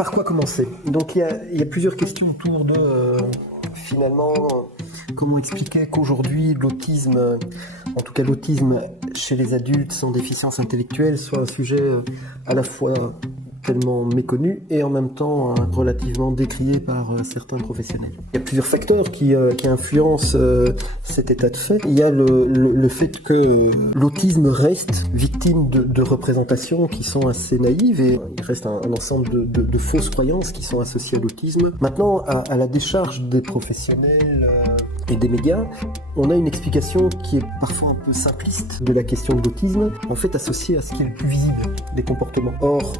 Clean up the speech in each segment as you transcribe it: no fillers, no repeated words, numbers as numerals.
Par quoi commencer? Donc il y a plusieurs questions autour de finalement comment expliquer qu'aujourd'hui l'autisme, en tout cas l'autisme chez les adultes sans déficience intellectuelle, soit un sujet à la fois tellement méconnu et en même temps relativement décrié par certains professionnels. Il y a plusieurs facteurs qui influencent cet état de fait. Il y a le fait que l'autisme reste victime de représentations qui sont assez naïves et il reste un ensemble de fausses croyances qui sont associées à l'autisme. Maintenant, à la décharge des professionnels et des médias, on a une explication qui est parfois un peu simpliste de la question de l'autisme, en fait associée à ce qui est le plus visible, les comportements. Or,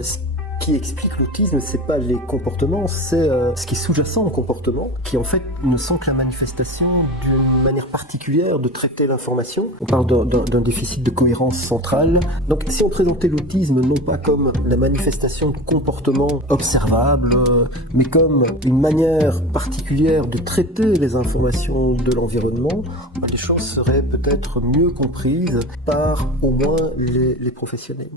ce qui explique l'autisme, c'est pas les comportements, c'est ce qui est sous-jacent au comportement, qui en fait ne sont que la manifestation d'une manière particulière de traiter l'information. On parle d'un déficit de cohérence centrale. Donc si on présentait l'autisme non pas comme la manifestation de comportements observables, mais comme une manière particulière de traiter les informations de l'environnement, les choses seraient peut-être mieux comprises par au moins les professionnels.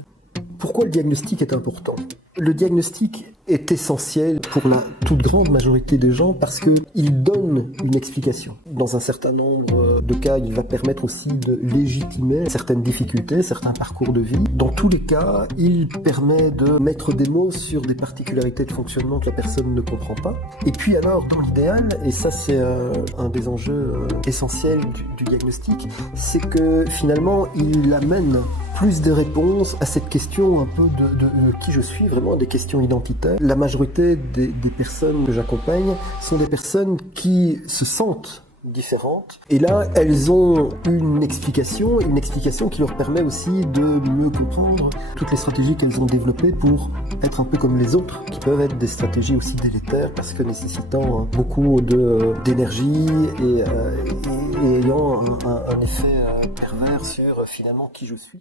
Pourquoi le diagnostic est important ? Le diagnostic est essentiel pour la toute grande majorité des gens parce qu'il donne une explication. Dans un certain nombre de cas, il va permettre aussi de légitimer certaines difficultés, certains parcours de vie. Dans tous les cas, il permet de mettre des mots sur des particularités de fonctionnement que la personne ne comprend pas. Et puis alors, dans l'idéal, et ça c'est un des enjeux essentiels du diagnostic, c'est que finalement, il amène plus de réponses à cette question un peu de qui je suis, vraiment des questions identitaires. La majorité des personnes que j'accompagne sont des personnes qui se sentent différentes. Et là, elles ont une explication qui leur permet aussi de mieux comprendre toutes les stratégies qu'elles ont développées pour être un peu comme les autres, qui peuvent être des stratégies aussi délétères parce que nécessitant beaucoup d'énergie et ayant un effet pervers sur finalement qui je suis.